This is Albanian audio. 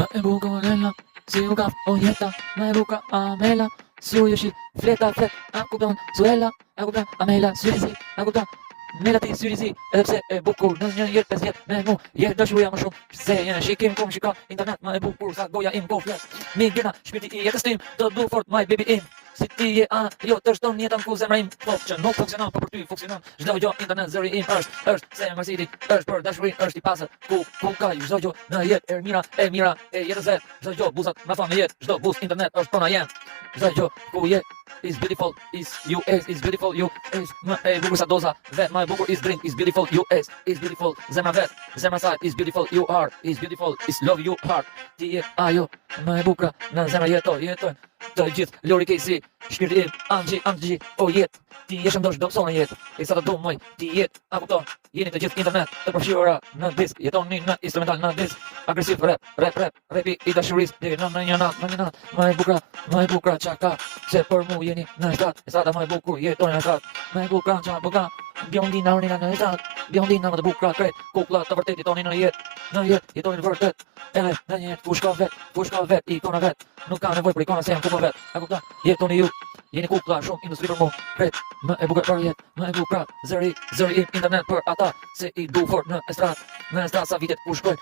Ma e bucorella, si u kaf o jeta, ma e buka amela, si u jeshi fleta flet, a kupton suela, a kupton amela, syrizi, a kupton mela ti syrizi, edhe pse e bukur në një jetë 5 jetë me mu, jetë dashuria më shumë, se jene shikim kum shikon internet, ma e bukur sa goja im go flet, mi gjena shpirti i jetës tim, të du fort my baby im. Si ti je jo të shton jetën ku zemra im po që nuk funksionon po për ty funksionon çdo gjë internet zëri im është zemra si ti është për dashurinë është i pasur ku ka çdo gjë në jetë e mira e jetës vet çdo gjë buzat na thonë jetë çdo buz internet është prona jem çdo gjë ku je is beautiful is you is beautiful you is më e bukur sa doza vet më e bukur is drink is beautiful you is beautiful zemra vet zemra sa is beautiful you are is beautiful is love you heart ti je ajo më e bukur në zemra jetoj të gjithë Lori Kesi, shpirti im, Angji, o jetë, ti jesh ndosh do mësone jetë, e sa të du moj, ti jetë, a kupton, jeni të gjithë internet, të përfshirë në disk, jetoni në instrumental në disk, agresiv rapi i dashuris, deri në një natë, më e bukra qa ka, se për mu jeni në shtat, e sa të më e bukur, jetoni në shtat, më e bukra qa buka, bjondina unina në shtat, bjondina më të bukra krejt, kukla të vërtet jetoni në jetë, jetoni në vërtet, edhe në një jetë, fushka vet, ikona vet, nuk ka nevoj për ikona se jam kupa vet, a kupton, jetoni ju, jeni kukla, shumë industri për mu, krejt, më e bukur për jetë, më e bukra, zëri im internet për ata, se i du fort në estrat sa vitet ku shkoj,